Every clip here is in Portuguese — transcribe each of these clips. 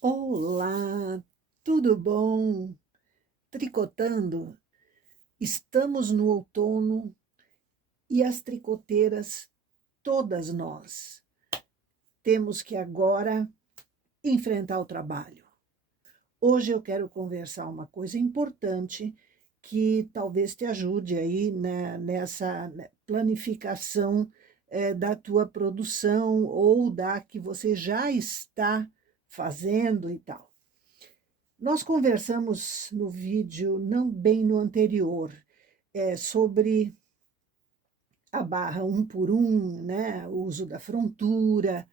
Olá, tudo bom? Tricotando? Estamos no outono e as tricoteiras, todas nós, temos que agora enfrentar o trabalho. Hoje eu quero conversar uma coisa importante que talvez te ajude aí, né, nessa planificação da tua produção ou da que você já está fazendo e tal. Nós conversamos no vídeo, não bem no anterior, sobre a barra um por um, né, o uso da frontura,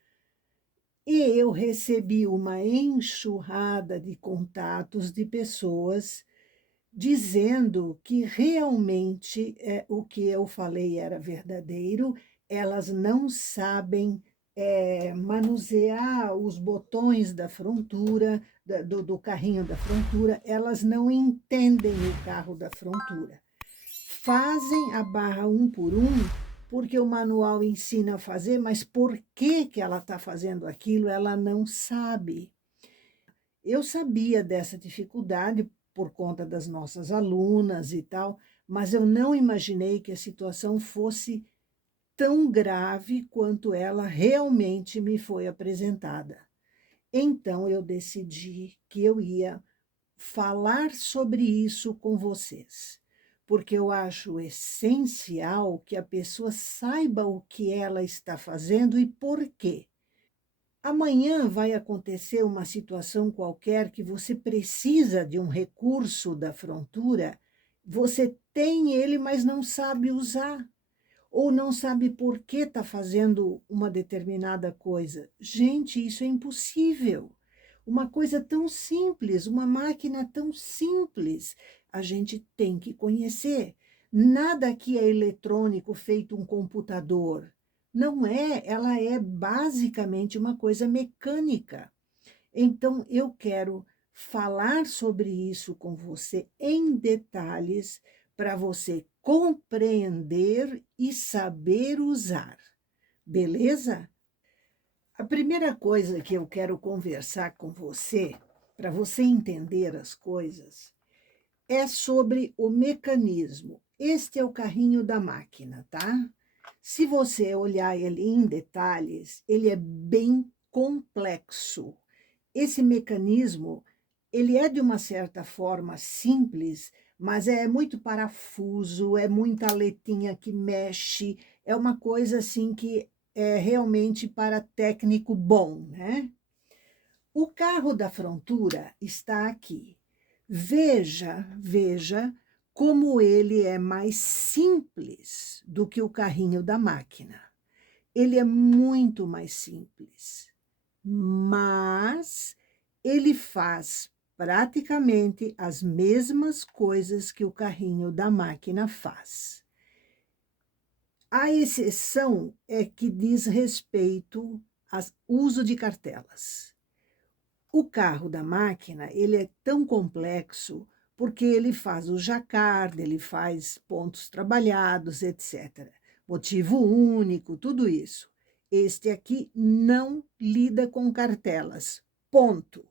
e eu recebi uma enxurrada de contatos de pessoas dizendo que realmente o que eu falei era verdadeiro, elas não sabem manusear os botões da frontura, do carrinho da frontura, elas não entendem o carro da frontura. Fazem a barra um por um, porque o manual ensina a fazer, mas por que que ela está fazendo aquilo, ela não sabe. Eu sabia dessa dificuldade por conta das nossas alunas e tal, mas eu não imaginei que a situação fosse tão grave quanto ela realmente me foi apresentada. Então eu decidi que eu ia falar sobre isso com vocês, porque eu acho essencial que a pessoa saiba o que ela está fazendo e por quê. Amanhã vai acontecer uma situação qualquer que você precisa de um recurso da frontura, você tem ele, mas não sabe usar, ou não sabe por que está fazendo uma determinada coisa. Gente, isso é impossível. Uma coisa tão simples, uma máquina tão simples, a gente tem que conhecer. Nada aqui é eletrônico feito um computador. Não é, ela é basicamente uma coisa mecânica. Então, eu quero falar sobre isso com você em detalhes para você compreender e saber usar. Beleza? A primeira coisa que eu quero conversar com você, para você entender as coisas, é sobre o mecanismo. Este é o carrinho da máquina, tá? Se você olhar ele em detalhes, ele é bem complexo. Esse mecanismo, ele é de uma certa forma simples, mas é muito parafuso, é muita aletinha que mexe, é uma coisa assim que é realmente para técnico bom, né? O carro da frontura está aqui. Veja como ele é mais simples do que o carrinho da máquina. Ele é muito mais simples, mas ele faz praticamente as mesmas coisas que o carrinho da máquina faz. A exceção é que diz respeito ao uso de cartelas. O carro da máquina, ele é tão complexo porque ele faz o jacquard, ele faz pontos trabalhados, etc. Motivo único, tudo isso. Este aqui não lida com cartelas, ponto.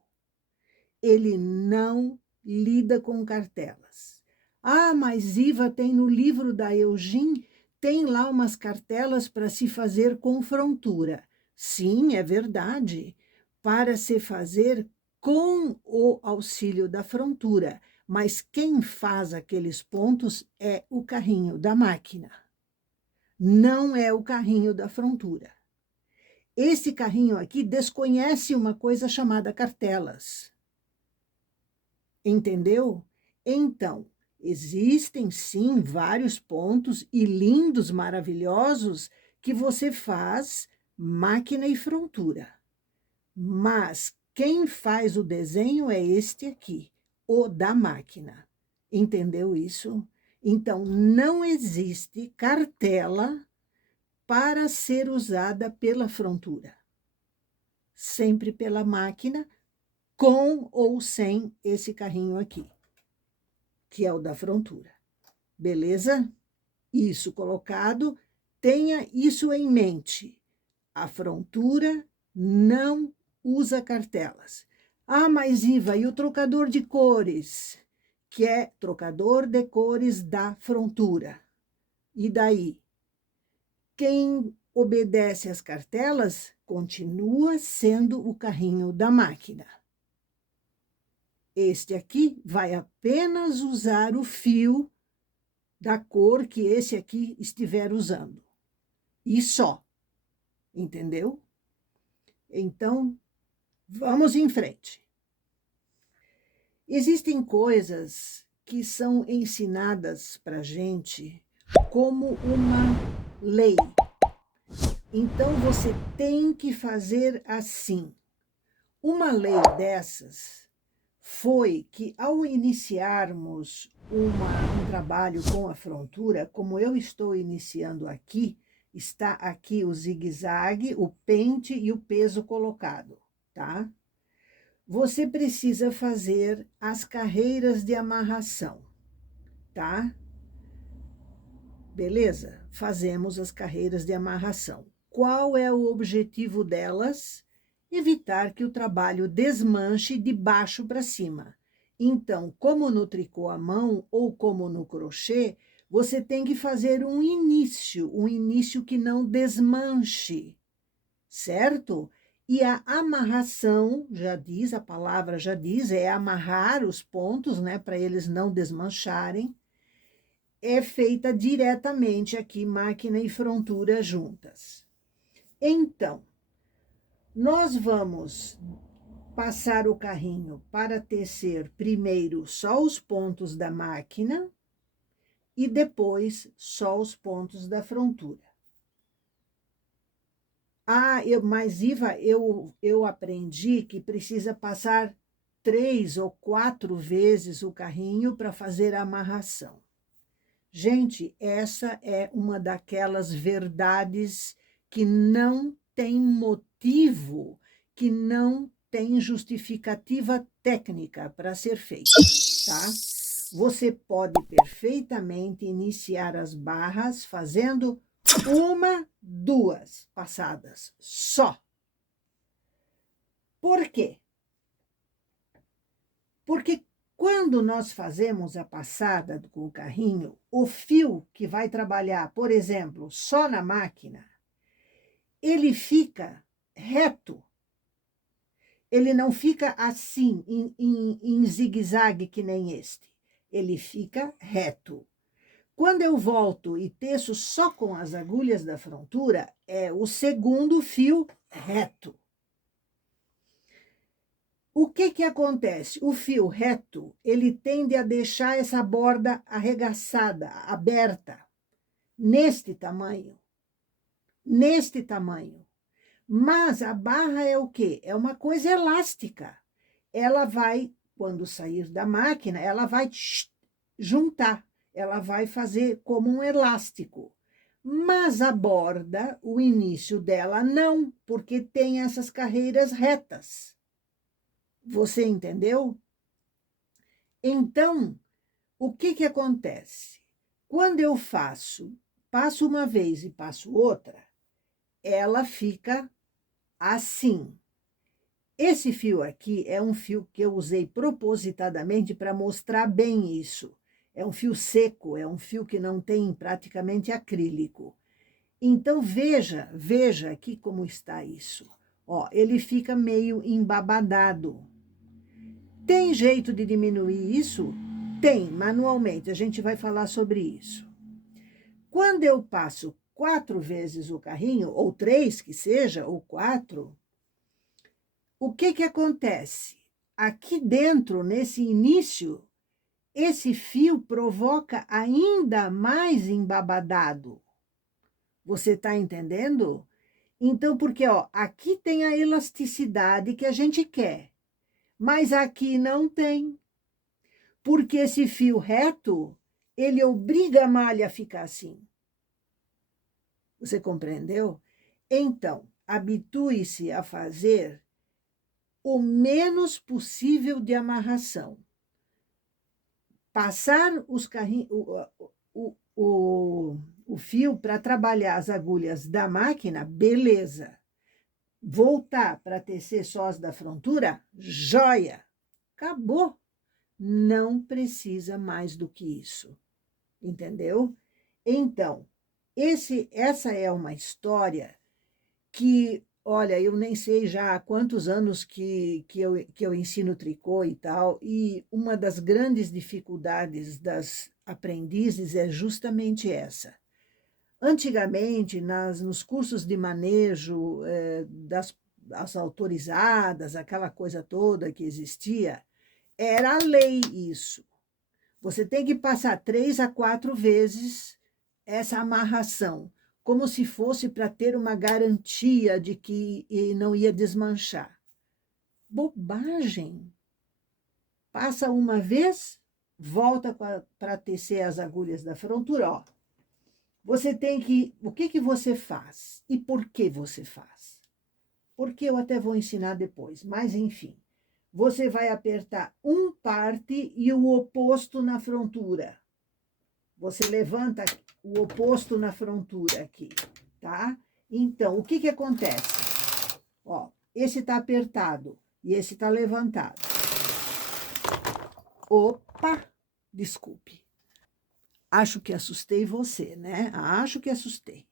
Ele não lida com cartelas. Ah, mas Iva, tem no livro da Eugene, tem lá umas cartelas para se fazer com frontura. Sim, é verdade, para se fazer com o auxílio da frontura, mas quem faz aqueles pontos é o carrinho da máquina, não é o carrinho da frontura. Esse carrinho aqui desconhece uma coisa chamada cartelas. Entendeu? Então, existem sim vários pontos e lindos, maravilhosos, que você faz máquina e frontura. Mas quem faz o desenho é este aqui, o da máquina. Entendeu isso? Então, não existe cartela para ser usada pela frontura. Sempre pela máquina, com ou sem esse carrinho aqui, que é o da frontura. Beleza? Isso colocado, tenha isso em mente. A frontura não usa cartelas. Ah, mas Iva, e o trocador de cores? Que é trocador de cores da frontura. E daí? Quem obedece às cartelas continua sendo o carrinho da máquina. Este aqui vai apenas usar o fio da cor que esse aqui estiver usando. E só. Entendeu? Então, vamos em frente. Existem coisas que são ensinadas para a gente como uma lei. Então, você tem que fazer assim. Uma lei dessas foi que, ao iniciarmos um trabalho com a frontura, como eu estou iniciando aqui, está aqui o zigue-zague, o pente e o peso colocado, tá? Você precisa fazer as carreiras de amarração, tá? Beleza? Fazemos as carreiras de amarração. Qual é o objetivo delas? Evitar que o trabalho desmanche de baixo para cima. Então, como no tricô à mão ou como no crochê, você tem que fazer um início que não desmanche, certo? E a amarração, já diz, a palavra já diz, é amarrar os pontos, né, para eles não desmancharem. É feita diretamente aqui, máquina e frontura juntas. Então, nós vamos passar o carrinho para tecer primeiro só os pontos da máquina e depois só os pontos da frontura. Mas Iva, eu aprendi que precisa passar 3 ou 4 vezes o carrinho para fazer a amarração. Gente, essa é uma daquelas verdades que não tem motivo, que não tem justificativa técnica para ser feita, tá? Você pode perfeitamente iniciar as barras fazendo 1, 2 passadas só. Por quê? Porque quando nós fazemos a passada com o carrinho, o fio que vai trabalhar, por exemplo, só na máquina, ele fica reto. Ele não fica assim, em zigue-zague que nem este. Ele fica reto. Quando eu volto e teço só com as agulhas da frontura, é o segundo fio reto. O que acontece? O fio reto, ele tende a deixar essa borda arregaçada, aberta, neste tamanho. Neste tamanho. Mas a barra é o quê? É uma coisa elástica. Ela vai, quando sair da máquina, ela vai juntar. Ela vai fazer como um elástico. Mas a borda, o início dela, não, porque tem essas carreiras retas. Você entendeu? Então, o que acontece? Quando eu passo uma vez e passo outra, ela fica assim. Esse fio aqui é um fio que eu usei propositadamente para mostrar bem isso. É um fio seco, é um fio que não tem praticamente acrílico. Então, veja aqui como está isso. Ó, ele fica meio embabadado. Tem jeito de diminuir isso? Tem, manualmente. A gente vai falar sobre isso. Quando eu passo 4 vezes o carrinho, ou 3 que seja, ou 4, o que acontece? Aqui dentro, nesse início, esse fio provoca ainda mais embabadado. Você está entendendo? Então, porque ó, aqui tem a elasticidade que a gente quer, mas aqui não tem. Porque esse fio reto, ele obriga a malha a ficar assim. Você compreendeu? Então, habitue-se a fazer o menos possível de amarração. Passar os carrinhos, o fio para trabalhar as agulhas da máquina, beleza. voltar para tecer sós da frontura, joia! Acabou! Não precisa mais do que isso, entendeu? Então, essa é uma história que, olha, eu nem sei já há quantos anos que eu ensino tricô e tal, e uma das grandes dificuldades das aprendizes é justamente essa. Antigamente, nos cursos de manejo das autorizadas, aquela coisa toda que existia, era a lei isso. Você tem que passar 3 a 4 vezes essa amarração, como se fosse para ter uma garantia de que não ia desmanchar. Bobagem! Passa uma vez, volta para tecer as agulhas da frontura, ó. Você tem que... O que você faz? E por que você faz? Porque eu até vou ensinar depois, mas enfim. Você vai apertar um parte e o oposto na frontura. Você levanta o oposto na frontura aqui, tá? Então, o que acontece? Ó, esse tá apertado e esse tá levantado. Opa, desculpe. Acho que assustei você, né? Acho que assustei.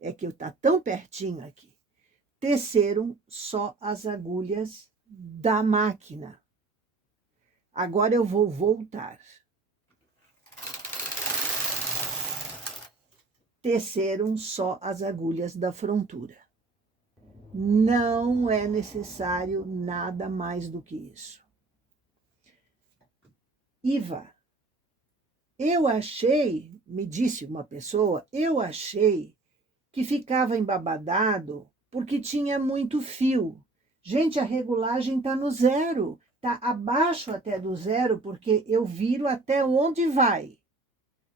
É que eu tá tão pertinho aqui. Teceram só as agulhas da máquina. Agora eu vou voltar. Teceram só as agulhas da frontura. Não é necessário nada mais do que isso. Iva, eu achei, me disse uma pessoa, eu achei que ficava embabadado porque tinha muito fio. Gente, a regulagem está no zero, está abaixo até do zero, porque eu viro até onde vai.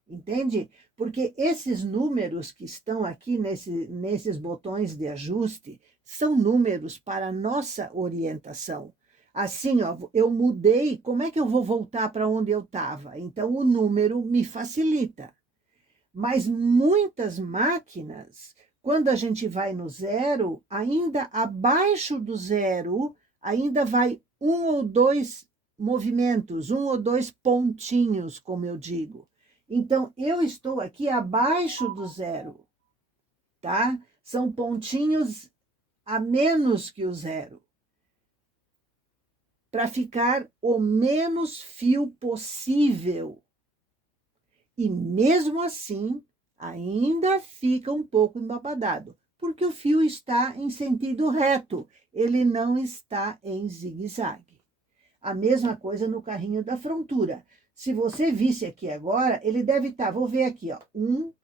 Entende? Porque esses números que estão aqui nesses botões de ajuste são números para nossa orientação. Assim, ó, eu mudei, como é que eu vou voltar para onde eu estava? Então, o número me facilita. Mas muitas máquinas, quando a gente vai no zero, ainda abaixo do zero, ainda vai um ou dois movimentos, um ou dois pontinhos, como eu digo. Então, eu estou aqui abaixo do zero, tá? São pontinhos a menos que o zero, para ficar o menos fio possível. E mesmo assim, ainda fica um pouco embabadado, porque o fio está em sentido reto, ele não está em zigue-zague. A mesma coisa no carrinho da frontura. Se você visse aqui agora, ele deve estar, vou ver aqui, ó, 1,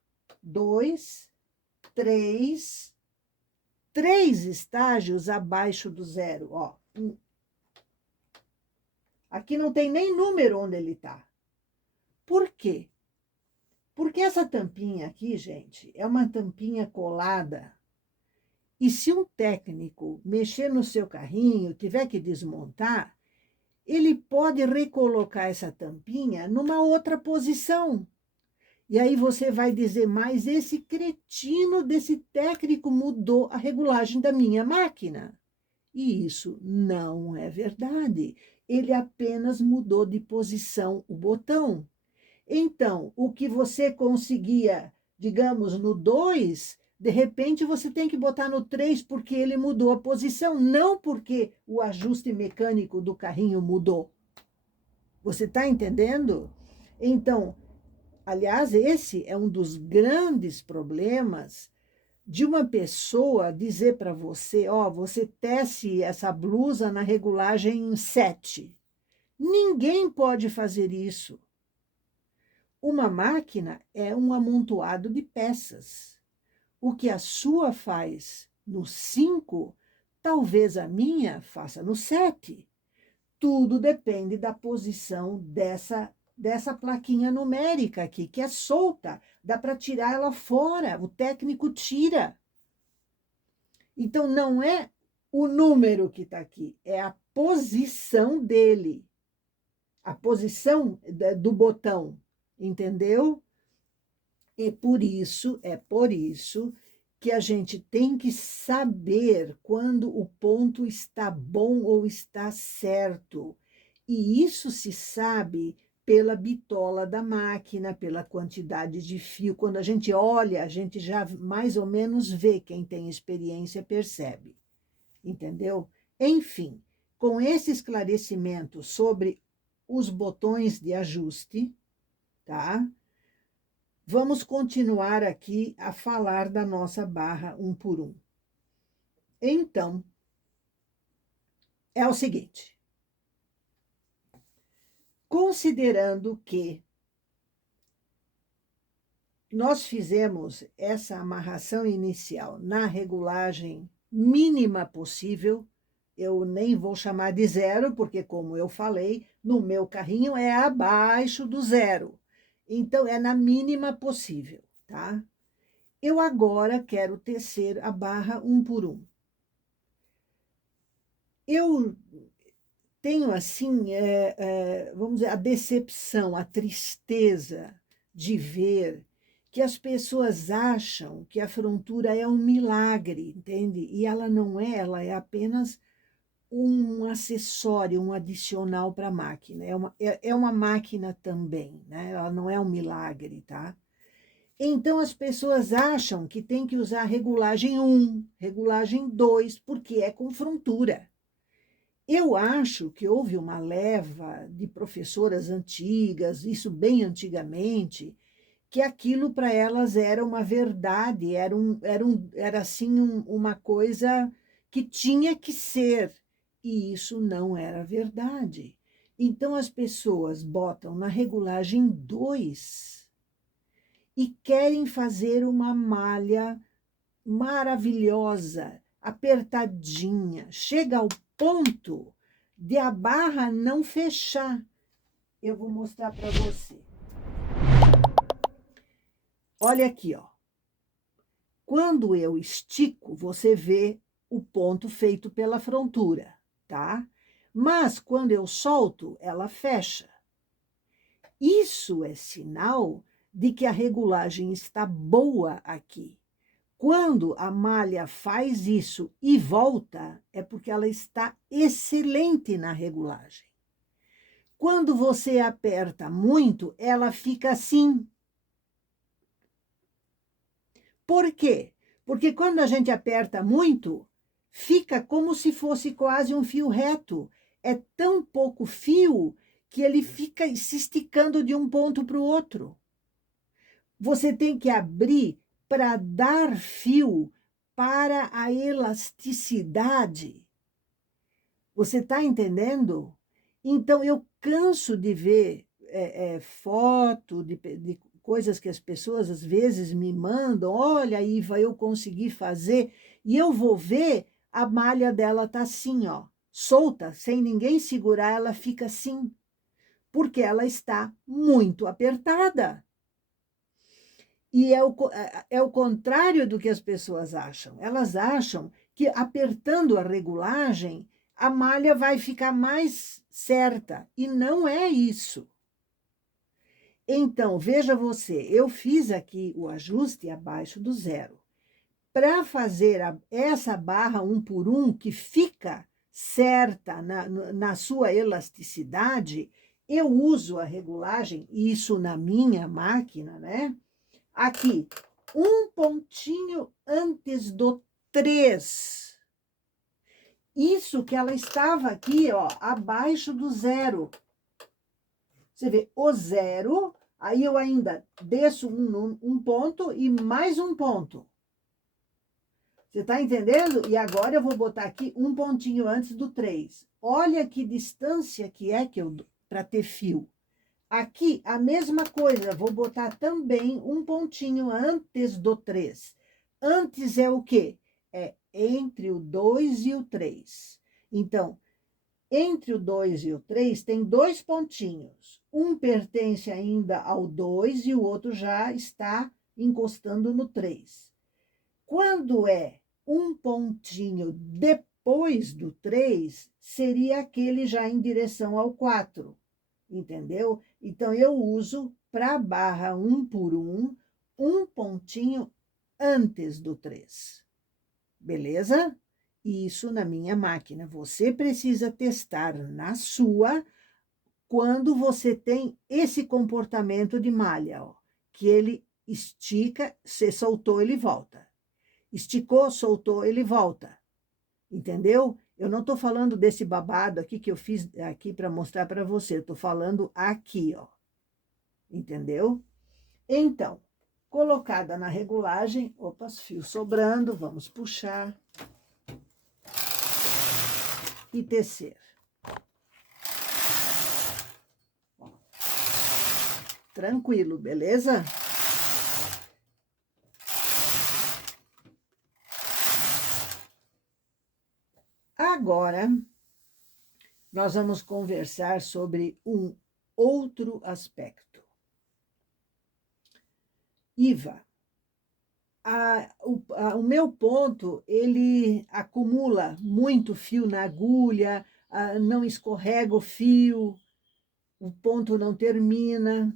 2, 3, 3 estágios abaixo do zero, ó. Aqui não tem nem número onde ele está. Por quê? Porque essa tampinha aqui, gente, é uma tampinha colada. E se um técnico mexer no seu carrinho, tiver que desmontar, ele pode recolocar essa tampinha numa outra posição. E aí você vai dizer, mas esse cretino desse técnico mudou a regulagem da minha máquina. E isso não é verdade. Ele apenas mudou de posição o botão. Então, o que você conseguia, digamos, no 2, de repente você tem que botar no 3 porque ele mudou a posição, não porque o ajuste mecânico do carrinho mudou. Você está entendendo? Então, aliás, esse é um dos grandes problemas de uma pessoa dizer para você, ó, você tece essa blusa na regulagem 7. Ninguém pode fazer isso. Uma máquina é um amontoado de peças. O que a sua faz no 5, talvez a minha faça no 7. Tudo depende da posição dessa plaquinha numérica aqui, que é solta. Dá para tirar ela fora, o técnico tira. Então, não é o número que está aqui, é a posição dele. A posição do botão, entendeu? É por isso que a gente tem que saber quando o ponto está bom ou está certo. E isso se sabe pela bitola da máquina, pela quantidade de fio. Quando a gente olha, a gente já mais ou menos vê, quem tem experiência percebe. Entendeu? Enfim, com esse esclarecimento sobre os botões de ajuste, tá? Vamos continuar aqui a falar da nossa barra 1 por 1. Então, é o seguinte. Considerando que nós fizemos essa amarração inicial na regulagem mínima possível, eu nem vou chamar de zero, porque, como eu falei, no meu carrinho é abaixo do zero. Então, é na mínima possível, tá? Eu agora quero tecer a barra 1 por 1. Eu tenho, assim, vamos dizer, a decepção, a tristeza de ver que as pessoas acham que a frontura é um milagre, entende? E ela não é, ela é apenas um acessório, um adicional para a máquina. É uma máquina também, né? Ela não é um milagre, tá? Então, as pessoas acham que tem que usar regulagem 1, regulagem 2, porque é com frontura. Eu acho que houve uma leva de professoras antigas, isso bem antigamente, que aquilo para elas era uma verdade, era assim uma coisa que tinha que ser, e isso não era verdade. Então as pessoas botam na regulagem 2 e querem fazer uma malha maravilhosa, apertadinha, chega ao ponto de a barra não fechar. Eu vou mostrar para você. Olha aqui, ó. Quando eu estico, você vê o ponto feito pela frontura, tá? Mas quando eu solto, ela fecha. Isso é sinal de que a regulagem está boa aqui. Quando a malha faz isso e volta, é porque ela está excelente na regulagem. Quando você aperta muito, ela fica assim. Por quê? Porque quando a gente aperta muito, fica como se fosse quase um fio reto. É tão pouco fio que ele fica se esticando de um ponto para o outro. Você tem que abrir para dar fio para a elasticidade. Você está entendendo? Então, eu canso de ver foto de coisas que as pessoas às vezes me mandam. Olha, Iva, eu consegui fazer. E eu vou ver, a malha dela tá assim, ó, solta, sem ninguém segurar, ela fica assim. Porque ela está muito apertada. E é o contrário do que as pessoas acham. Elas acham que apertando a regulagem, a malha vai ficar mais certa. E não é isso. Então, veja você, eu fiz aqui o ajuste abaixo do zero. Para fazer essa barra 1 por 1, que fica certa na sua elasticidade, eu uso a regulagem, isso na minha máquina, né? Aqui, um pontinho antes do 3. Isso que ela estava aqui, ó, abaixo do zero. Você vê, o zero, aí eu ainda desço um ponto e mais um ponto. Você está entendendo? E agora eu vou botar aqui um pontinho antes do 3. Olha que distância que é que eu para ter fio. Aqui, a mesma coisa, vou botar também um pontinho antes do 3. Antes é o quê? É entre o 2 e o 3. Então, entre o 2 e o 3 tem 2 pontinhos. Um pertence ainda ao 2 e o outro já está encostando no 3. Quando é um pontinho depois do 3, seria aquele já em direção ao 4. Entendeu? Então, eu uso para a barra 1 por 1, um pontinho antes do 3. Beleza? Isso na minha máquina. Você precisa testar na sua quando você tem esse comportamento de malha, ó, que ele estica, você soltou, ele volta. Esticou, soltou, ele volta. Entendeu? Eu não estou falando desse babado aqui que eu fiz aqui para mostrar para você. Eu estou falando aqui, ó. Entendeu? Então, colocada na regulagem, opa, fio sobrando, vamos puxar e tecer. Ó, tranquilo, beleza? Agora, nós vamos conversar sobre um outro aspecto. Iva, o meu ponto, ele acumula muito fio na agulha, não escorrega o fio, o ponto não termina.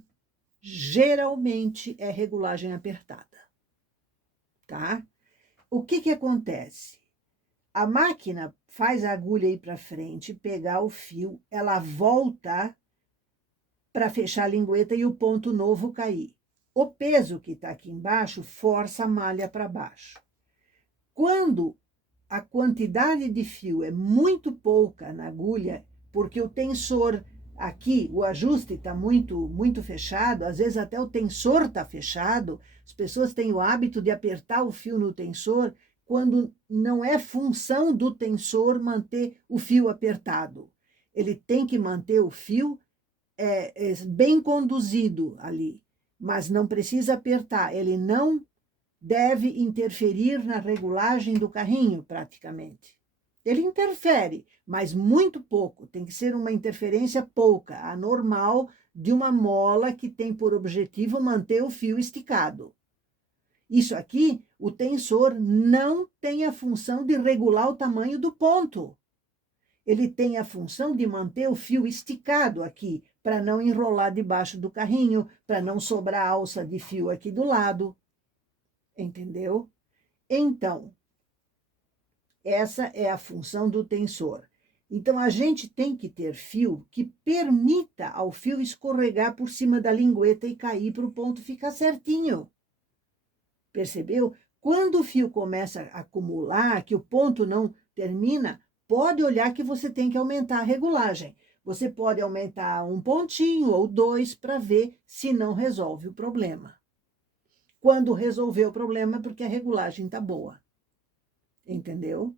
Geralmente é regulagem apertada, tá? O que acontece? A máquina faz a agulha ir para frente, pegar o fio, ela volta para fechar a lingueta e o ponto novo cair. O peso que está aqui embaixo força a malha para baixo. Quando a quantidade de fio é muito pouca na agulha, porque o tensor aqui, o ajuste está muito fechado, às vezes até o tensor está fechado, as pessoas têm o hábito de apertar o fio no tensor, quando não é função do tensor manter o fio apertado. Ele tem que manter o fio bem conduzido ali, mas não precisa apertar, ele não deve interferir na regulagem do carrinho, praticamente. Ele interfere, mas muito pouco, tem que ser uma interferência pouca, a normal de uma mola que tem por objetivo manter o fio esticado. Isso aqui, o tensor não tem a função de regular o tamanho do ponto. Ele tem a função de manter o fio esticado aqui, para não enrolar debaixo do carrinho, para não sobrar alça de fio aqui do lado. Entendeu? Então, essa é a função do tensor. Então, a gente tem que ter fio que permita ao fio escorregar por cima da lingueta e cair para o ponto ficar certinho. Percebeu? Quando o fio começa a acumular, que o ponto não termina, pode olhar que você tem que aumentar a regulagem. Você pode aumentar um pontinho ou 2 para ver se não resolve o problema. Quando resolver o problema é porque a regulagem está boa. Entendeu?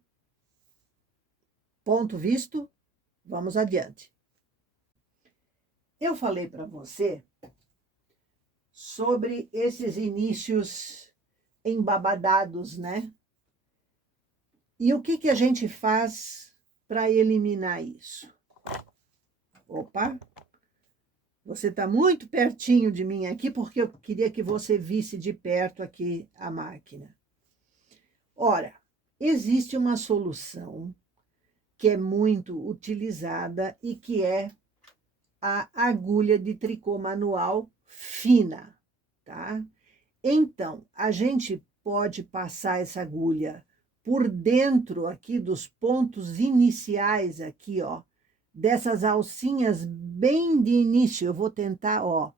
Ponto visto? Vamos adiante. Eu falei para você sobre esses inícios embabadados, né? E o que a gente faz para eliminar isso? Opa! Você está muito pertinho de mim aqui, porque eu queria que você visse de perto aqui a máquina. Ora, existe uma solução que é muito utilizada e que é a agulha de tricô manual fina, tá? Então, a gente pode passar essa agulha por dentro aqui dos pontos iniciais aqui, ó, dessas alcinhas bem de início. Eu vou tentar, ó,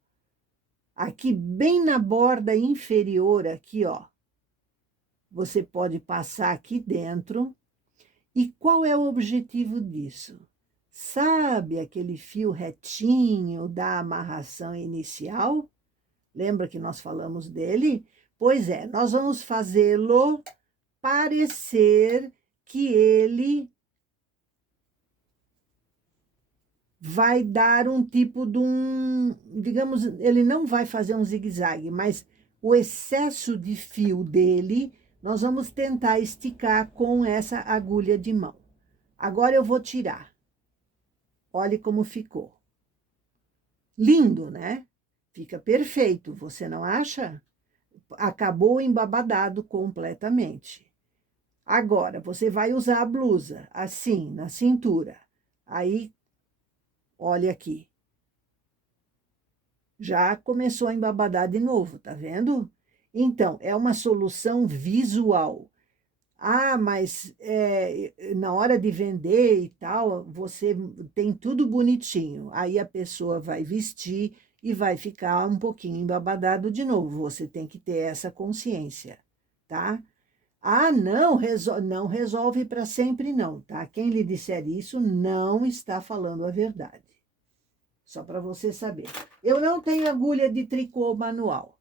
aqui bem na borda inferior aqui, ó. Você pode passar aqui dentro. E qual é o objetivo disso? Sabe aquele fio retinho da amarração inicial? Lembra que nós falamos dele? Pois é, nós vamos fazê-lo parecer que ele vai dar um tipo de digamos, ele não vai fazer um zigue-zague, mas o excesso de fio dele, nós vamos tentar esticar com essa agulha de mão. Agora eu vou tirar. Olhe como ficou. Lindo, né? Fica perfeito, você não acha? Acabou embabadado completamente. Agora, você vai usar a blusa, assim, na cintura. Aí, olha aqui. Já começou a embabadar de novo, tá vendo? Então, é uma solução visual. Ah, mas na hora de vender e tal, você tem tudo bonitinho. Aí a pessoa vai vestir e vai ficar um pouquinho embabadado de novo. Você tem que ter essa consciência, tá? Ah, não, não resolve para sempre, não, tá? Quem lhe disser isso não está falando a verdade. Só para você saber. Eu não tenho agulha de tricô manual,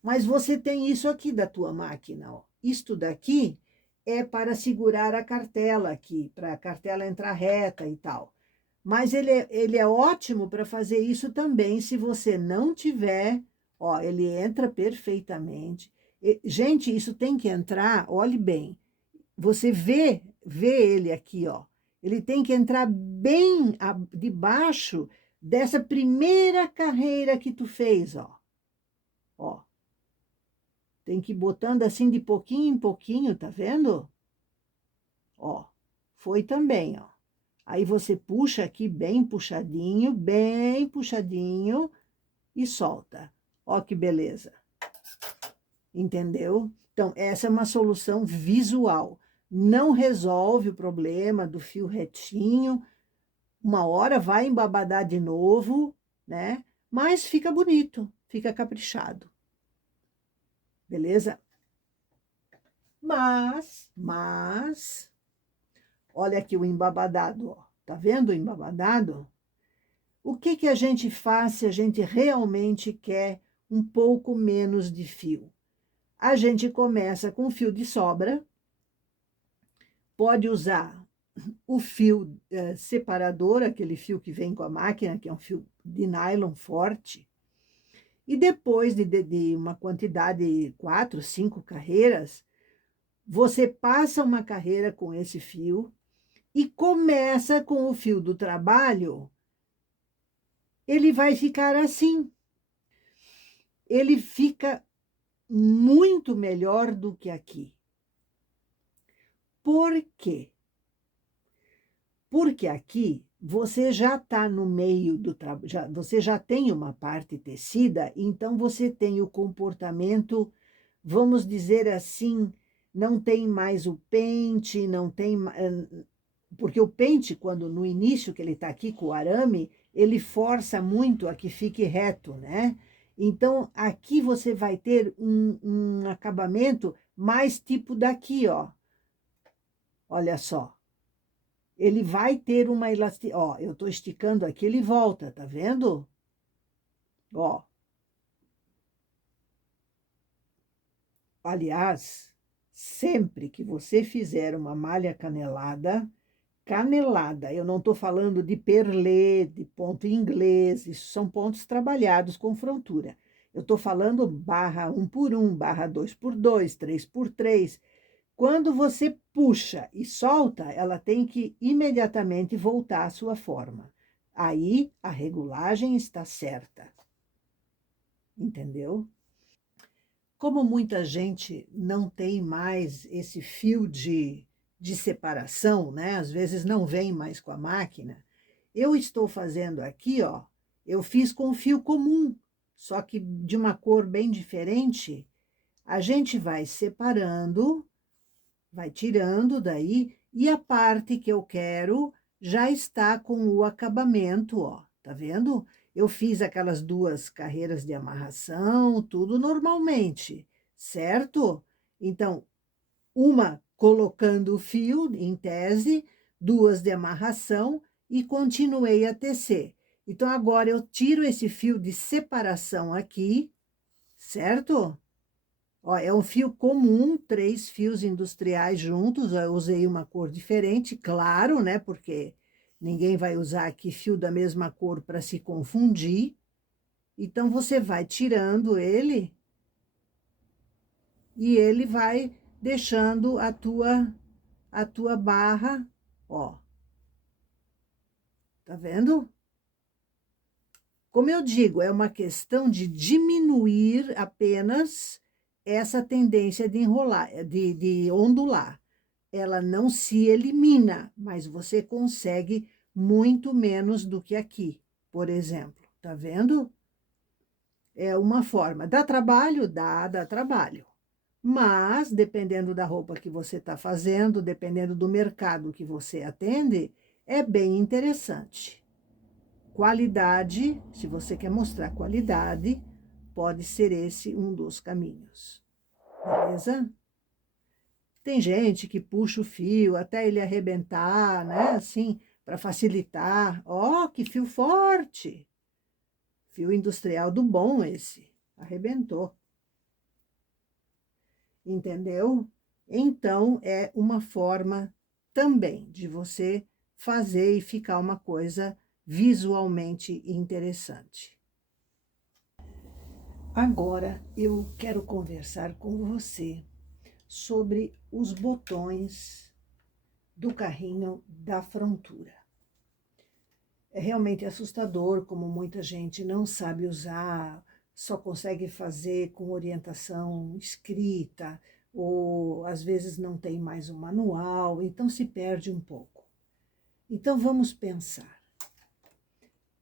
mas você tem isso aqui da tua máquina, ó. Isto daqui é para segurar a cartela aqui, para a cartela entrar reta e tal. Mas ele é ótimo para fazer isso também, se você não tiver, ó, ele entra perfeitamente. Gente, isso tem que entrar, olhe bem, você vê ele aqui, ó. Ele tem que entrar bem debaixo dessa primeira carreira que tu fez, ó. Ó, tem que ir botando assim de pouquinho em pouquinho, tá vendo? Ó, foi também, ó. Aí você puxa aqui bem puxadinho e solta. Ó que beleza. Entendeu? Então, essa é uma solução visual. Não resolve o problema do fio retinho. Uma hora vai embabadar de novo, né? Mas fica bonito, fica caprichado. Beleza? Mas, olha aqui o embabadado, ó. Tá vendo o embabadado? O que que a gente faz se a gente realmente quer um pouco menos de fio? A gente começa com fio de sobra, pode usar o fio separador, aquele fio que vem com a máquina, que é um fio de nylon forte, e depois de uma quantidade, 4, 5 carreiras, você passa uma carreira com esse fio e começa com o fio do trabalho, ele vai ficar assim. Ele fica muito melhor do que aqui. Por quê? Porque aqui você já está no meio do trabalho, você já tem uma parte tecida, então você tem o comportamento, vamos dizer assim, não tem mais o pente, não tem. Porque o pente, quando no início que ele está aqui com o arame, ele força muito a que fique reto, né? Então, aqui você vai ter um acabamento mais tipo daqui, ó. Olha só. Ele vai ter uma elasticidade. Ó, eu estou esticando aqui, ele volta, tá vendo? Ó. Aliás, sempre que você fizer uma malha canelada, eu não estou falando de perlê, de ponto inglês, isso são pontos trabalhados com frontura. Eu estou falando barra 1 por 1, barra 2 por 2, 3 por 3. Quando você puxa e solta, ela tem que imediatamente voltar à sua forma. Aí a regulagem está certa. Entendeu? Como muita gente não tem mais esse fio de separação, né? Às vezes não vem mais com a máquina. Eu estou fazendo aqui, ó, eu fiz com fio comum, só que de uma cor bem diferente. A gente vai separando, vai tirando daí, e a parte que eu quero já está com o acabamento, ó, tá vendo? Eu fiz aquelas 2 carreiras de amarração, tudo normalmente, certo? Então, uma colocando o fio em tese, 2 de amarração e continuei a tecer. Então, agora eu tiro esse fio de separação aqui, certo? Ó, é um fio comum, 3 fios industriais juntos. Eu usei uma cor diferente, claro, né? Porque ninguém vai usar aqui fio da mesma cor para se confundir. Então, você vai tirando ele e ele vai deixando a tua barra, ó. Tá vendo? Como eu digo, é uma questão de diminuir apenas essa tendência de enrolar, de ondular. Ela não se elimina, mas você consegue muito menos do que aqui, por exemplo. Tá vendo? é uma forma. Dá trabalho? Dá trabalho. Mas, dependendo da roupa que você está fazendo, dependendo do mercado que você atende, é bem interessante. Qualidade, se você quer mostrar qualidade, pode ser esse um dos caminhos. Beleza? Tem gente que puxa o fio até ele arrebentar, né? Assim, para facilitar. Ó, que fio forte! Fio industrial do bom esse. Arrebentou. Entendeu? Então, é uma forma também de você fazer e ficar uma coisa visualmente interessante. Agora, eu quero conversar com você sobre os botões do carrinho da Frontura. É realmente assustador como muita gente não sabe usar, só consegue fazer com orientação escrita, ou às vezes não tem mais um manual, então se perde um pouco. Então vamos pensar.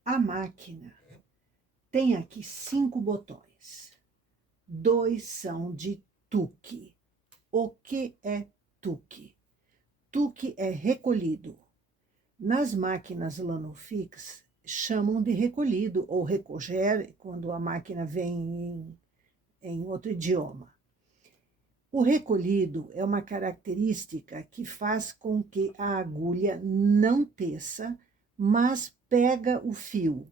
A máquina tem aqui 5 botões. 2 são de tuque. O que é tuque? Tuque é recolhido. Nas máquinas Lanofix, chamam de recolhido ou recoger, quando a máquina vem em outro idioma. O recolhido é uma característica que faz com que a agulha não teça, mas pega o fio.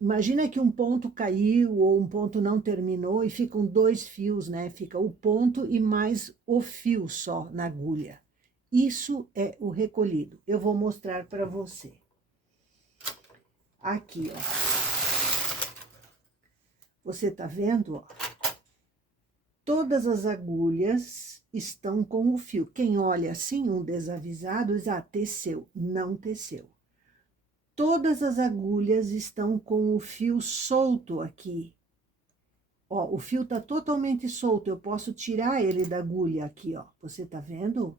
Imagina que um ponto caiu ou um ponto não terminou e ficam 2 fios, né? Fica o ponto e mais o fio só na agulha. Isso é o recolhido. Eu vou mostrar para você. Aqui, ó. Você tá vendo, ó? Todas as agulhas estão com o fio. Quem olha assim, um desavisado, diz, ah, teceu. Não teceu. Todas as agulhas estão com o fio solto aqui. Ó, o fio tá totalmente solto, eu posso tirar ele da agulha aqui, ó. Você tá vendo?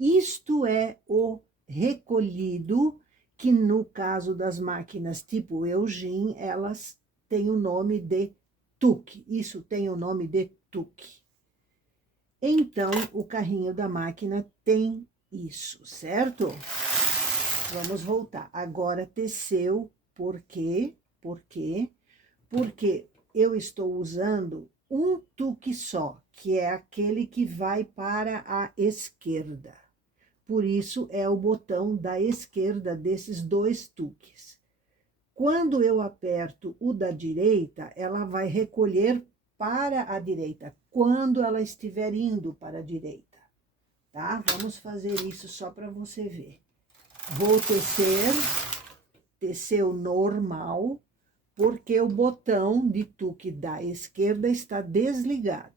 Isto é o recolhido, que no caso das máquinas tipo Eugene, elas têm o nome de tuque. Isso tem o nome de tuque. Então, o carrinho da máquina tem isso, certo? Vamos voltar. Agora, teceu, por quê? Por quê? Porque eu estou usando um tuque só, que é aquele que vai para a esquerda. Por isso, é o botão da esquerda desses 2 tuques. Quando eu aperto o da direita, ela vai recolher para a direita, quando ela estiver indo para a direita, tá? Vamos fazer isso só para você ver. Vou tecer o normal, porque o botão de tuque da esquerda está desligado.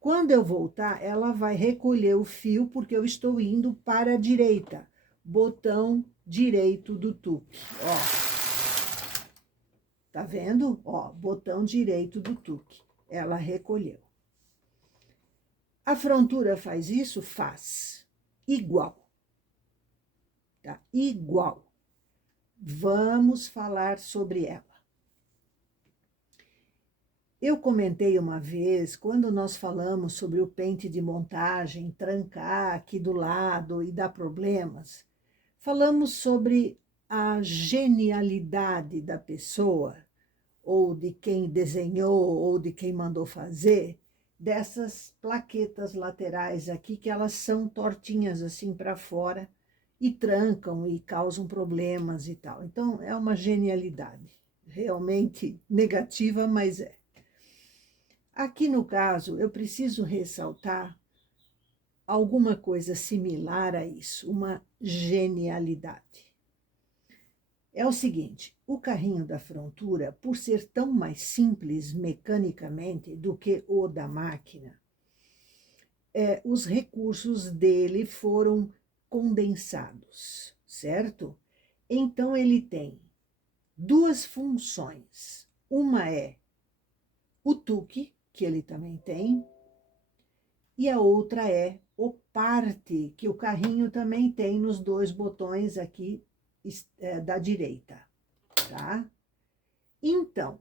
Quando eu voltar, ela vai recolher o fio, porque eu estou indo para a direita. Botão direito do tuque, ó. Tá vendo? Ó, botão direito do tuque. Ela recolheu. A Frontura faz isso? Faz. Igual. Tá? Igual. Vamos falar sobre ela. Eu comentei uma vez, quando nós falamos sobre o pente de montagem, trancar aqui do lado e dar problemas, falamos sobre a genialidade da pessoa, ou de quem desenhou, ou de quem mandou fazer, dessas plaquetas laterais aqui, que elas são tortinhas assim para fora, e trancam e causam problemas e tal. Então, é uma genialidade, realmente negativa, mas é. Aqui no caso, eu preciso ressaltar alguma coisa similar a isso, uma genialidade. É o seguinte, o carrinho da Frontura, por ser tão mais simples mecanicamente do que o da máquina, os recursos dele foram condensados, certo? Então, ele tem 2 funções. Uma é o tuque, que ele também tem, e a outra é o parte, que o carrinho também tem nos 2 botões aqui da direita, tá? Então,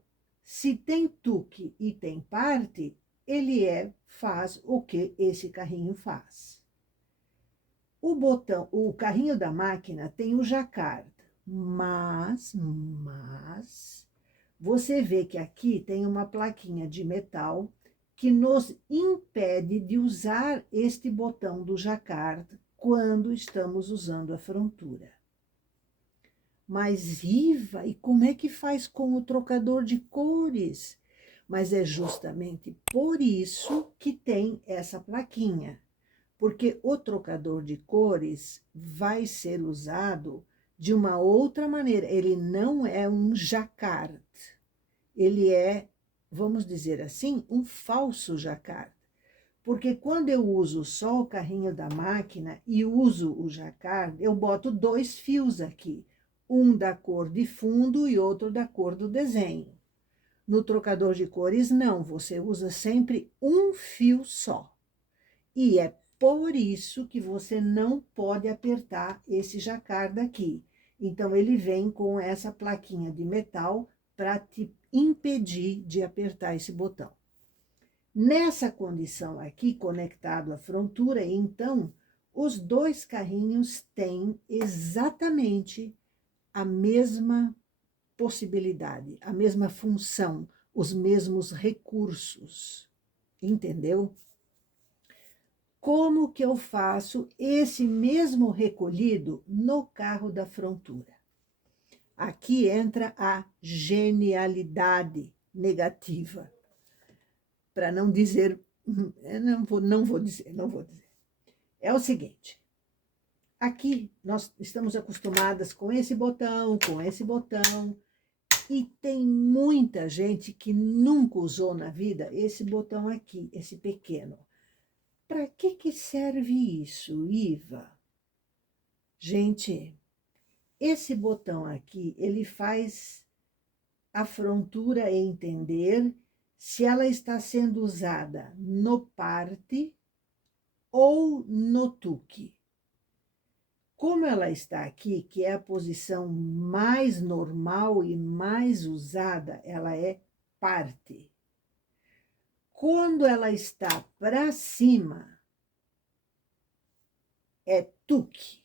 Se tem tuque e tem parte, ele faz o que esse carrinho faz. O carrinho da máquina tem o jacquard, mas você vê que aqui tem uma plaquinha de metal que nos impede de usar este botão do jacquard quando estamos usando a frontura. Mas, Iva, e como é que faz com o trocador de cores? Mas é justamente por isso que tem essa plaquinha, porque o trocador de cores vai ser usado de uma outra maneira. Ele não é um jacquard, ele é, vamos dizer assim, um falso jacquard. Porque quando eu uso só o carrinho da máquina e uso o jacquard, eu boto 2 fios aqui, um da cor de fundo e outro da cor do desenho. No trocador de cores, não, você usa sempre um fio só. E é por isso que você não pode apertar esse jacquard aqui. Então, ele vem com essa plaquinha de metal para te impedir de apertar esse botão. Nessa condição aqui, conectado à frontura, então, os 2 carrinhos têm exatamente a mesma possibilidade, a mesma função, os mesmos recursos. Entendeu? Como que eu faço esse mesmo recolhido no carro da frontura? Aqui entra a genialidade negativa. Para não dizer, não vou dizer. É o seguinte, aqui nós estamos acostumadas com esse botão, e tem muita gente que nunca usou na vida esse botão aqui, esse pequeno. Para que serve isso, Iva? Gente, esse botão aqui, ele faz a frontura entender se ela está sendo usada no parte ou no tuque. Como ela está aqui, que é a posição mais normal e mais usada, ela é parte. Quando ela está para cima, é tuque.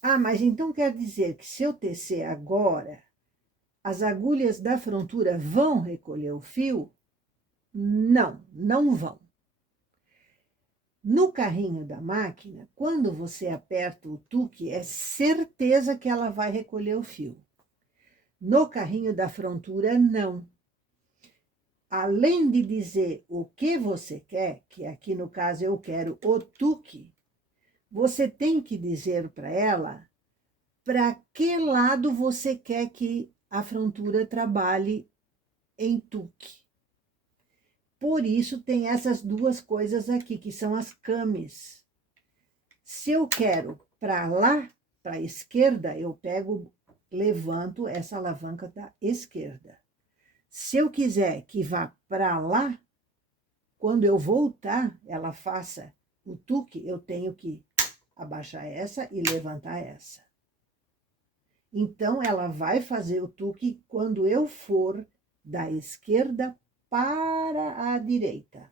Ah, mas então quer dizer que se eu tecer agora, as agulhas da frontura vão recolher o fio? Não, não vão. No carrinho da máquina, quando você aperta o tuque, é certeza que ela vai recolher o fio. No carrinho da frontura, não. Além de dizer o que você quer, que aqui no caso eu quero o tuque, você tem que dizer para ela para que lado você quer que a frontura trabalhe em tuque. Por isso tem essas 2 coisas aqui, que são as cames. Se eu quero para lá, para a esquerda, eu levanto essa alavanca da esquerda. Se eu quiser que vá para lá, quando eu voltar, ela faça o tuque, eu tenho que abaixar essa e levantar essa. Então, ela vai fazer o tuque quando eu for da esquerda para a direita.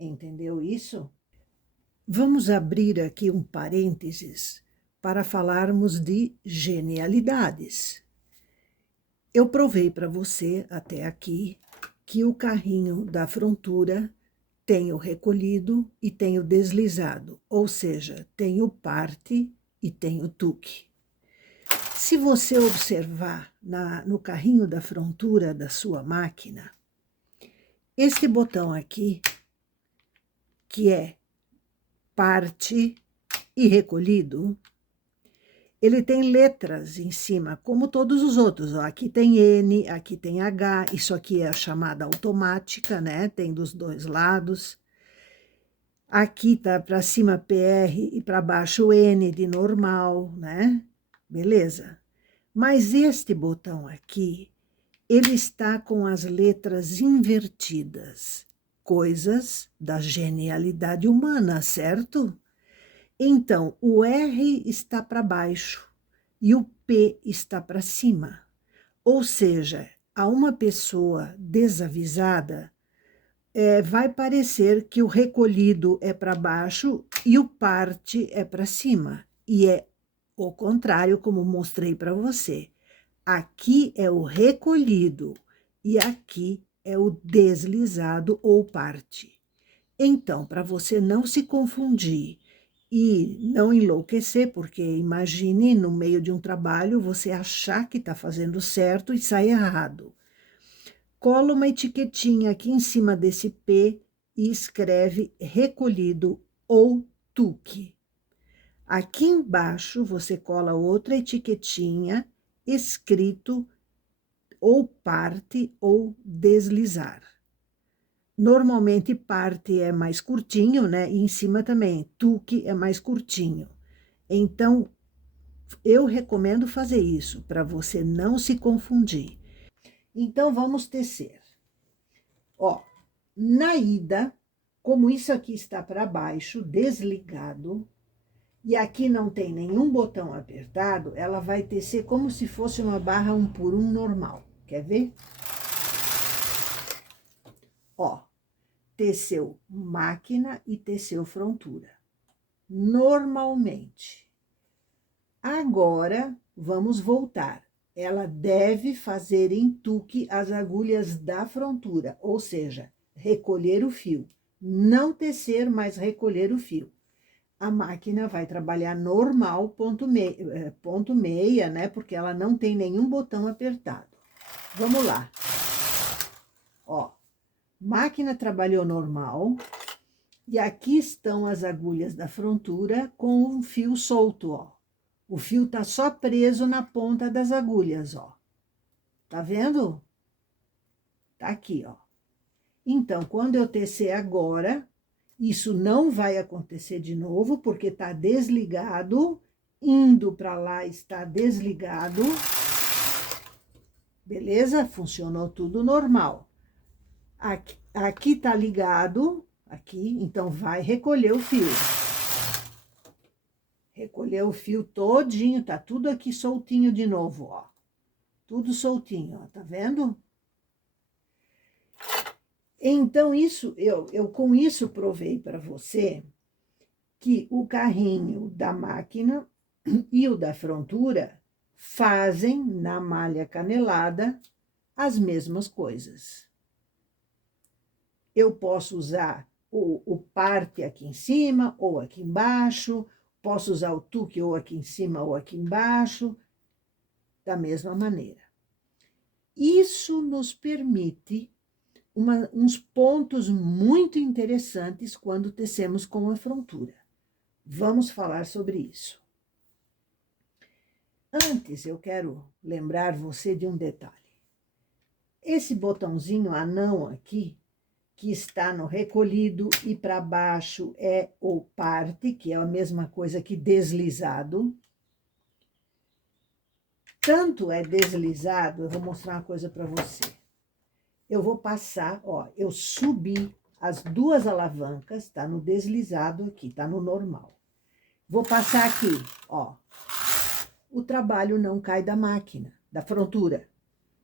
Entendeu isso? Vamos abrir aqui um parênteses para falarmos de genialidades. Eu provei para você até aqui que o carrinho da frontura tem o recolhido e tem o deslizado, ou seja, tem o parte e tem o tuque. Se você observar no carrinho da frontura da sua máquina, este botão aqui, que é parte e recolhido, ele tem letras em cima, como todos os outros. Ó, aqui tem N, aqui tem H, isso aqui é a chamada automática, né? Tem dos 2 lados. Aqui tá para cima PR e para baixo N de normal, né? Beleza? Mas este botão aqui, ele está com as letras invertidas, coisas da genialidade humana, certo? Então, o R está para baixo e o P está para cima. Ou seja, a uma pessoa desavisada, vai parecer que o recolhido é para baixo e o parte é para cima. E é o contrário, como mostrei para você. Aqui é o recolhido e aqui é o deslizado ou parte. Então, para você não se confundir e não enlouquecer, porque imagine no meio de um trabalho você achar que está fazendo certo e sai errado. Cola uma etiquetinha aqui em cima desse P e escreve recolhido ou tuque. Aqui embaixo você cola outra etiquetinha escrito ou parte ou deslizar. Normalmente parte é mais curtinho, né? E em cima também, tuque é mais curtinho. Então, eu recomendo fazer isso para você não se confundir. Então, vamos tecer. Ó, na ida, como isso aqui está para baixo, desligado, e aqui não tem nenhum botão apertado, ela vai tecer como se fosse uma barra 1 por 1 normal. Quer ver? Ó, teceu máquina e teceu frontura. Normalmente. Agora, vamos voltar. Ela deve fazer em tuque as agulhas da frontura, ou seja, recolher o fio. Não tecer, mas recolher o fio. A máquina vai trabalhar normal, ponto meia, né? Porque ela não tem nenhum botão apertado. Vamos lá. Ó, máquina trabalhou normal. E aqui estão as agulhas da frontura com um fio solto, ó. O fio tá só preso na ponta das agulhas, ó. Tá vendo? Tá aqui, ó. Então, quando eu tecer agora, isso não vai acontecer de novo, porque tá desligado, indo para lá está desligado. Beleza? Funcionou tudo normal. Aqui tá ligado, aqui, então vai recolher o fio. Recolheu o fio todinho, tá tudo aqui soltinho de novo, ó. Tudo soltinho, ó, tá vendo? Então, eu com isso provei para você que o carrinho da máquina e o da frontura fazem na malha canelada as mesmas coisas. Eu posso usar o parte aqui em cima ou aqui embaixo, posso usar o tuque ou aqui em cima ou aqui embaixo, da mesma maneira. Isso nos permite uns pontos muito interessantes quando tecemos com a frontura. Vamos falar sobre isso. Antes, eu quero lembrar você de um detalhe. Esse botãozinho anão aqui, que está no recolhido e para baixo é o parte, que é a mesma coisa que deslizado. Tanto é deslizado, eu vou mostrar uma coisa para você. Eu vou passar, ó, eu subi as duas alavancas, tá no deslizado aqui, tá no normal. Vou passar aqui, ó. O trabalho não cai da máquina, da frontura.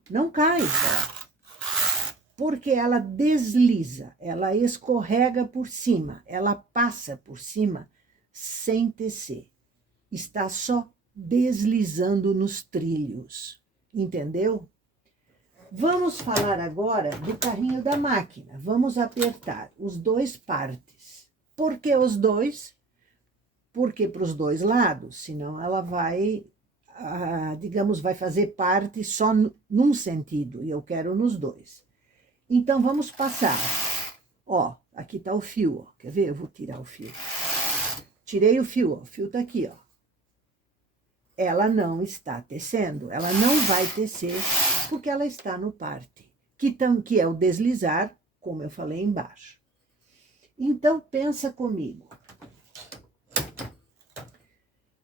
Não cai, ó. Porque ela desliza, ela escorrega por cima, ela passa por cima sem tecer. Está só deslizando nos trilhos, entendeu? Vamos falar agora do carrinho da máquina. Vamos apertar os dois partes. Por que os dois? Porque para os dois lados, senão ela vai, digamos, vai fazer parte só num sentido, e eu quero nos dois. Então, vamos passar. Ó, aqui tá o fio, ó. Quer ver? Eu vou tirar o fio. Tirei o fio, ó. O fio tá aqui, ó. Ela não está tecendo, ela não vai tecer, porque ela está no parte, que é o deslizar, como eu falei embaixo. Então, pensa comigo.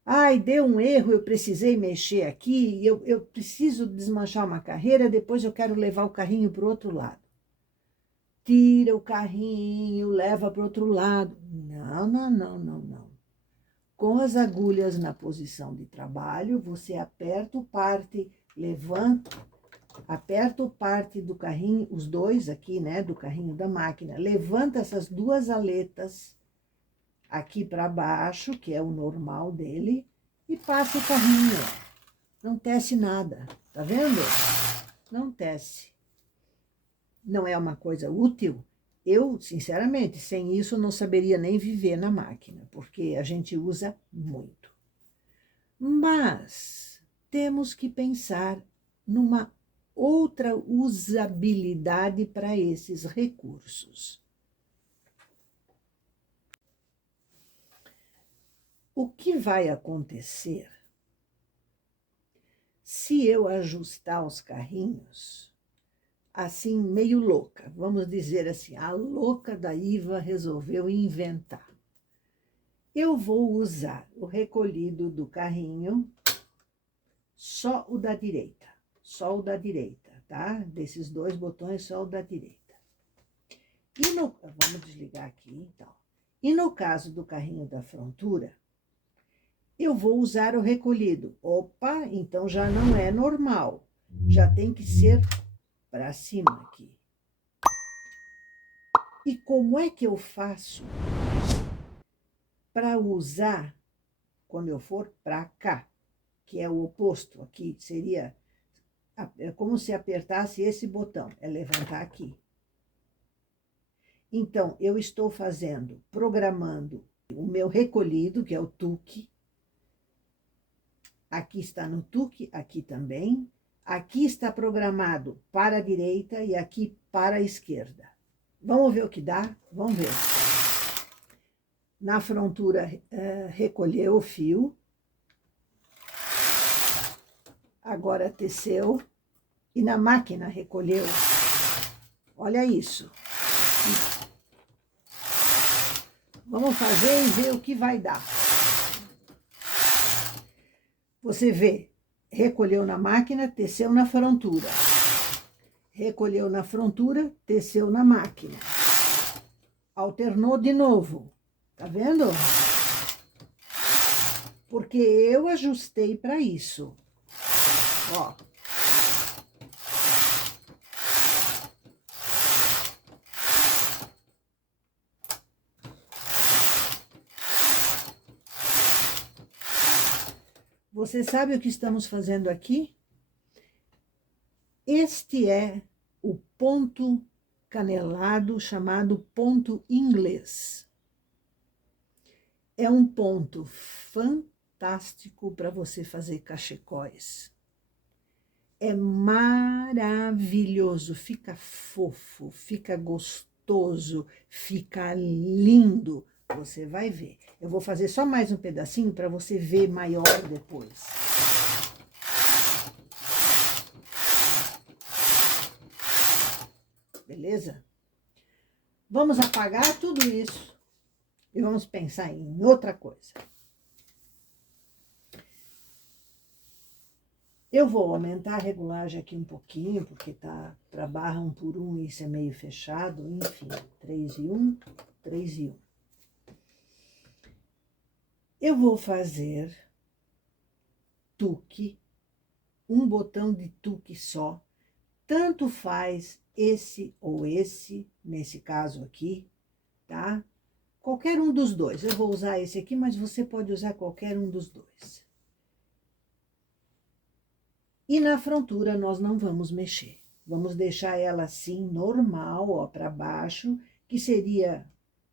Ai, deu um erro, eu precisei mexer aqui, eu preciso desmanchar uma carreira, depois eu quero levar o carrinho para o outro lado. Tira o carrinho, leva para o outro lado. Não, não, não, não, não. Com as agulhas na posição de trabalho, você aperta o parte, levanta Aperto parte do carrinho, os dois aqui, né, do carrinho da máquina. Levanta essas duas aletas aqui para baixo, que é o normal dele, e passa o carrinho. Não tece nada, tá vendo? Não tece. Não é uma coisa útil? Eu, sinceramente, sem isso não saberia nem viver na máquina, porque a gente usa muito. Mas temos que pensar numa outra usabilidade para esses recursos. O que vai acontecer se eu ajustar os carrinhos assim, meio louca? Vamos dizer assim, a louca da Iva resolveu inventar. Eu vou usar o recolhido do carrinho, só o da direita. Só o da direita, tá? Desses dois botões, só o da direita. Vamos desligar aqui, então. E no caso do carrinho da frontura, eu vou usar o recolhido. Opa, então já não é normal. Já tem que ser para cima aqui. E como é que eu faço para usar quando eu for para cá? Que é o oposto aqui, seria como se apertasse esse botão, é levantar aqui. Então, eu estou programando o meu recolhido, que é o tuque. Aqui está no tuque, aqui também. Aqui está programado para a direita e aqui para a esquerda. Vamos ver o que dá? Vamos ver. Na frontura, recolheu o fio. Agora teceu. E na máquina recolheu. Olha isso. Vamos fazer e ver o que vai dar. Você vê, recolheu na máquina, teceu na frontura. Recolheu na frontura, teceu na máquina. Alternou de novo. Tá vendo? Porque eu ajustei para isso. Ó. Você sabe o que estamos fazendo aqui? Este é o ponto canelado chamado ponto inglês. É um ponto fantástico para você fazer cachecóis. É maravilhoso, fica fofo, fica gostoso, fica lindo. Você vai ver. Eu vou fazer só mais um pedacinho para você ver maior depois. Beleza? Vamos apagar tudo isso e vamos pensar em outra coisa. Eu vou aumentar a regulagem aqui um pouquinho, porque tá para barra 1 por 1 e isso é meio fechado. Enfim, 3 e 1, 3 e 1. Eu vou fazer tuque, um botão de tuque só, tanto faz esse ou esse, nesse caso aqui, tá? Qualquer um dos dois. Eu vou usar esse aqui, mas você pode usar qualquer um dos dois. E na frontura nós não vamos mexer. Vamos deixar ela assim, normal, ó, para baixo, que seria,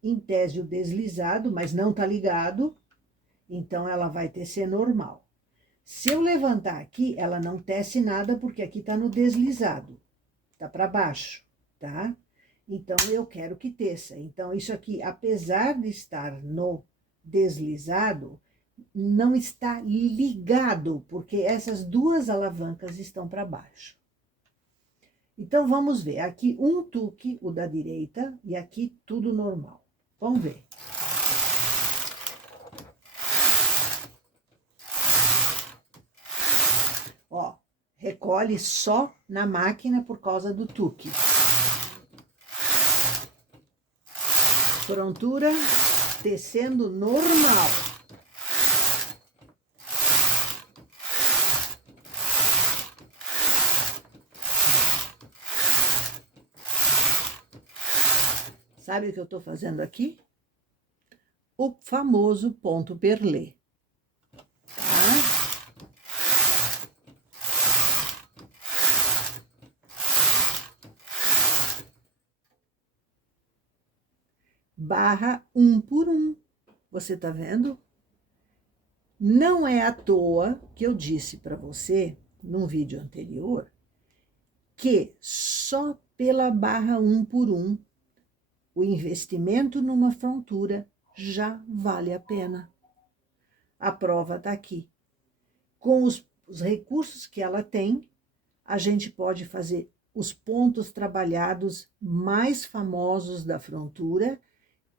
em tese, o deslizado, mas não tá ligado. Então, ela vai tecer normal. Se eu levantar aqui, ela não tece nada, porque aqui tá no deslizado. Tá para baixo, tá? Então, eu quero que teça. Então, isso aqui, apesar de estar no deslizado, não está ligado, porque essas duas alavancas estão para baixo. Então, vamos ver. Aqui, um tuque, o da direita, e aqui tudo normal. Vamos ver. Ó, recolhe só na máquina por causa do tuque. Frontura, tecendo normal. Sabe o que eu estou fazendo aqui? O famoso ponto perlé, tá? Barra 1 por 1. Você tá vendo? Não é à toa que eu disse para você, num vídeo anterior, que só pela barra 1 por 1, o investimento numa frontura já vale a pena. A prova está aqui. Com os recursos que ela tem, a gente pode fazer os pontos trabalhados mais famosos da frontura,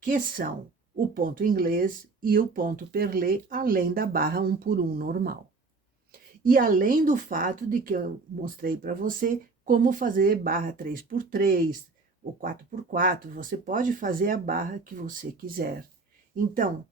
que são o ponto inglês e o ponto perlé, além da barra 1 por 1 normal. E além do fato de que eu mostrei para você como fazer barra 3 por 3 ou 4 por 4, você pode fazer a barra que você quiser. Então,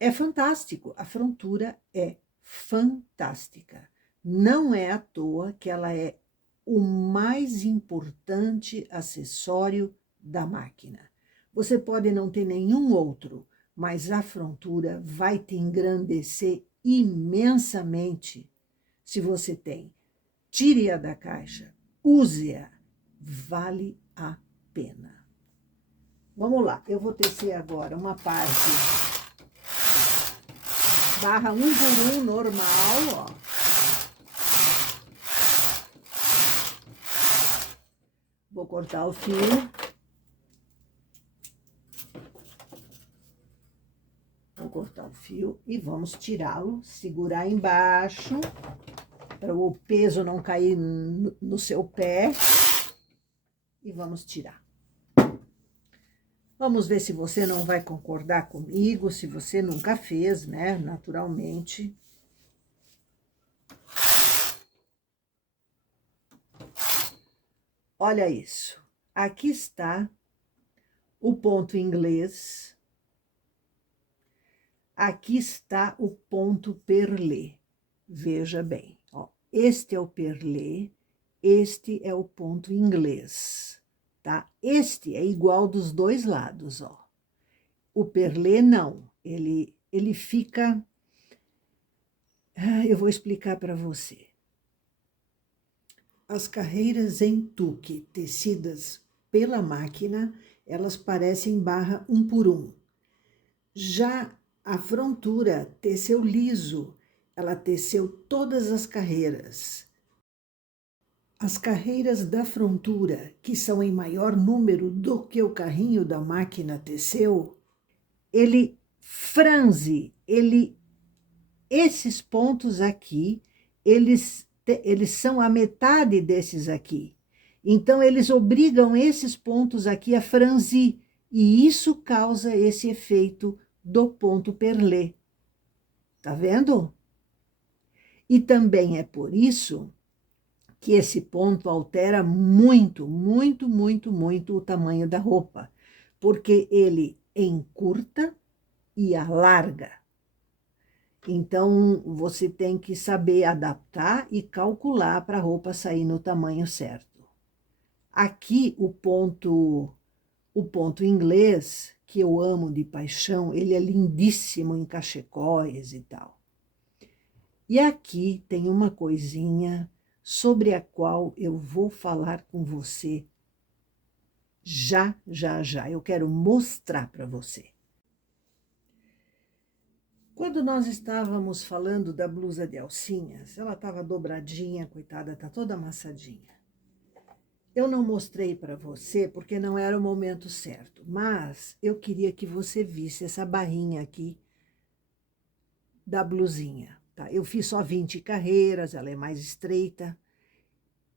é fantástico, a frontura é fantástica. Não é à toa que ela é o mais importante acessório da máquina. Você pode não ter nenhum outro, mas a frontura vai te engrandecer imensamente se você tem. Tire-a da caixa, use-a, vale a pena. Vamos lá, eu vou tecer agora uma parte barra 1 por 1 normal, ó. Vou cortar o fio. Vou cortar o fio e vamos tirá-lo, segurar embaixo, para o peso não cair no seu pé. E vamos tirar. Vamos ver se você não vai concordar comigo, se você nunca fez, né, naturalmente. Olha isso. Aqui está o ponto inglês. Aqui está o ponto perlé. Veja bem, ó. Este é o perlé, este é o ponto inglês, tá? Este é igual dos dois lados, ó. O perlé não, ele fica... eu vou explicar para você. As carreiras em tuque tecidas pela máquina, elas parecem barra 1 por 1. Já a frontura teceu liso, ela teceu todas as carreiras. As carreiras da frontura, que são em maior número do que o carrinho da máquina teceu, ele franze, esses pontos aqui, eles são a metade desses aqui. Então, eles obrigam esses pontos aqui a franzir, e isso causa esse efeito do ponto perlé. Tá vendo? E também é por isso que esse ponto altera muito, muito, muito, muito o tamanho da roupa, porque ele encurta e alarga. Então, você tem que saber adaptar e calcular para a roupa sair no tamanho certo. Aqui, o ponto inglês, que eu amo de paixão, ele é lindíssimo em cachecóis e tal. E aqui tem uma coisinha sobre a qual eu vou falar com você já, já, já. Eu quero mostrar para você. Quando nós estávamos falando da blusa de alcinhas, ela estava dobradinha, coitada, está toda amassadinha. Eu não mostrei para você porque não era o momento certo, mas eu queria que você visse essa barrinha aqui da blusinha, tá? Eu fiz só 20 carreiras, ela é mais estreita.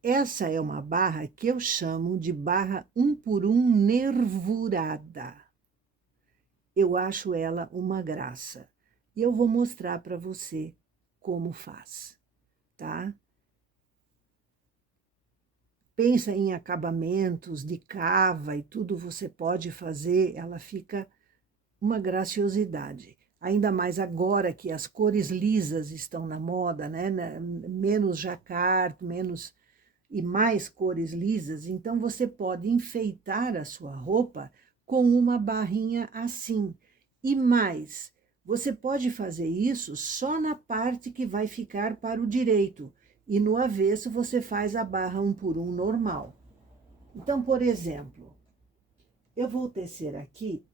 Essa é uma barra que eu chamo de barra 1 por 1 nervurada. Eu acho ela uma graça. E eu vou mostrar para você como faz, tá? Pensa em acabamentos de cava e tudo você pode fazer, ela fica uma graciosidade. Ainda mais agora que as cores lisas estão na moda, né? Menos jacquard, menos... e mais cores lisas, então você pode enfeitar a sua roupa com uma barrinha assim. E mais, você pode fazer isso só na parte que vai ficar para o direito, e no avesso você faz a barra 1 por 1 normal. Então, por exemplo, eu vou tecer aqui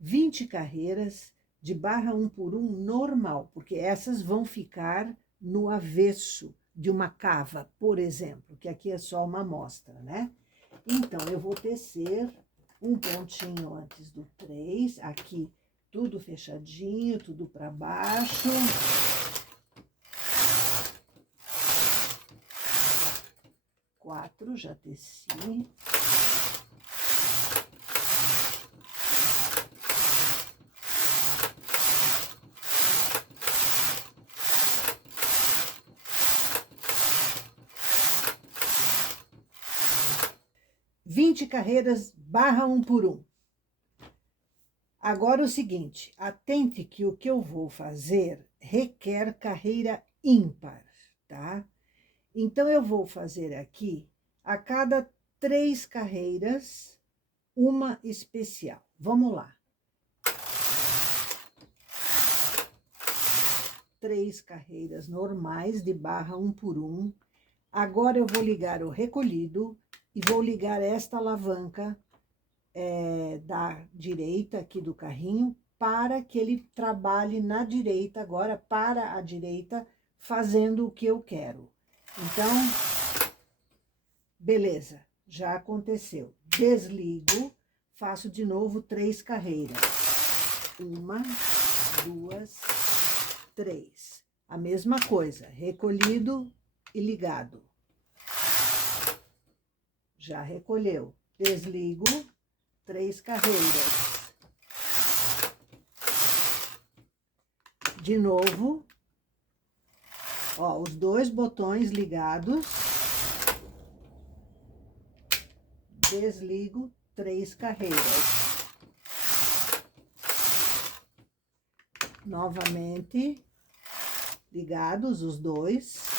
20 carreiras de barra 1 por 1 normal, porque essas vão ficar no avesso de uma cava, por exemplo, que aqui é só uma amostra, né? Então, eu vou tecer um pontinho antes do 3, aqui tudo fechadinho, tudo para baixo. Quatro, já teci. Vinte carreiras, barra 1 por 1. Agora o seguinte, atente que o que eu vou fazer requer carreira ímpar, tá? Então, eu vou fazer aqui, a cada 3 carreiras, uma especial. Vamos lá. 3 carreiras normais de barra 1 por 1. Agora, eu vou ligar o recolhido e vou ligar esta alavanca da direita aqui do carrinho para que ele trabalhe na direita agora, para a direita, fazendo o que eu quero. Então, beleza, já aconteceu. Desligo, faço de novo 3 carreiras. 1, 2, 3. A mesma coisa, recolhido e ligado. Já recolheu. Desligo, 3 carreiras. De novo, ó, os 2 botões ligados. Desligo, 3 carreiras. Novamente, ligados os 2.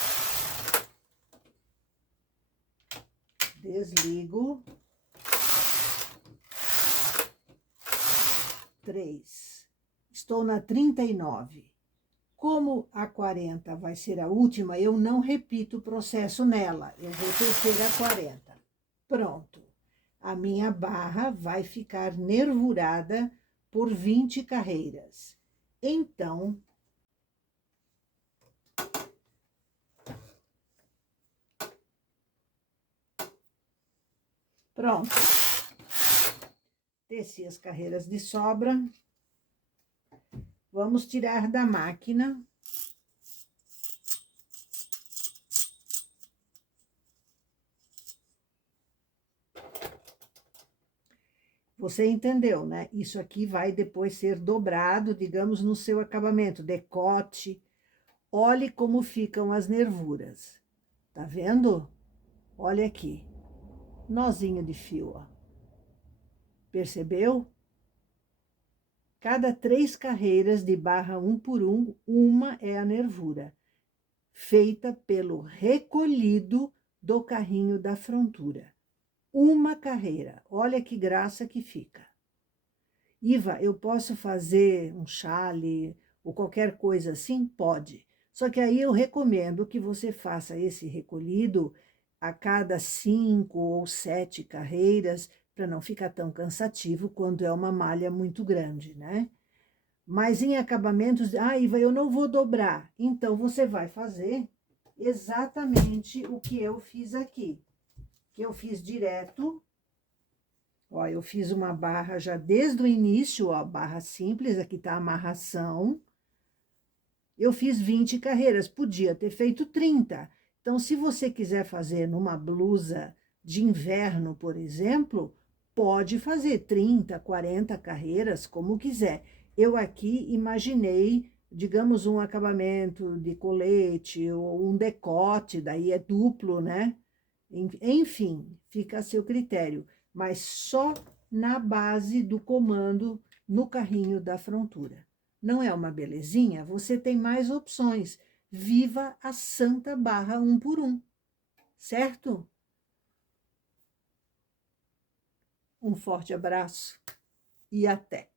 Desligo. 3. Estou na 39. Como a 40 vai ser a última, eu não repito o processo nela. Eu vou tecer a 40. Pronto. A minha barra vai ficar nervurada por 20 carreiras. Então, pronto. Teci as carreiras de sobra. Vamos tirar da máquina. Você entendeu, né? Isso aqui vai depois ser dobrado, digamos, no seu acabamento, decote. Olhe como ficam as nervuras. Tá vendo? Olha aqui. Nozinho de fio, ó. Percebeu? Cada 3 carreiras de barra 1 por 1, uma é a nervura, feita pelo recolhido do carrinho da frontura. Uma carreira, olha que graça que fica. Iva, eu posso fazer um chale ou qualquer coisa assim? Pode. Só que aí eu recomendo que você faça esse recolhido a cada 5 ou 7 carreiras, para não ficar tão cansativo quando é uma malha muito grande, né? Mas em acabamentos, Iva, eu não vou dobrar. Então, você vai fazer exatamente o que eu fiz aqui. Que eu fiz direto. Ó, eu fiz uma barra já desde o início, ó, barra simples, aqui tá a amarração. Eu fiz 20 carreiras, podia ter feito 30. Então, se você quiser fazer numa blusa de inverno, por exemplo, pode fazer 30, 40 carreiras, como quiser. Eu aqui imaginei, digamos, um acabamento de colete ou um decote, daí é duplo, né? Enfim, fica a seu critério, mas só na base do comando no carrinho da frontura. Não é uma belezinha? Você tem mais opções. Viva a santa barra 1 por 1. certo? Um forte abraço e até!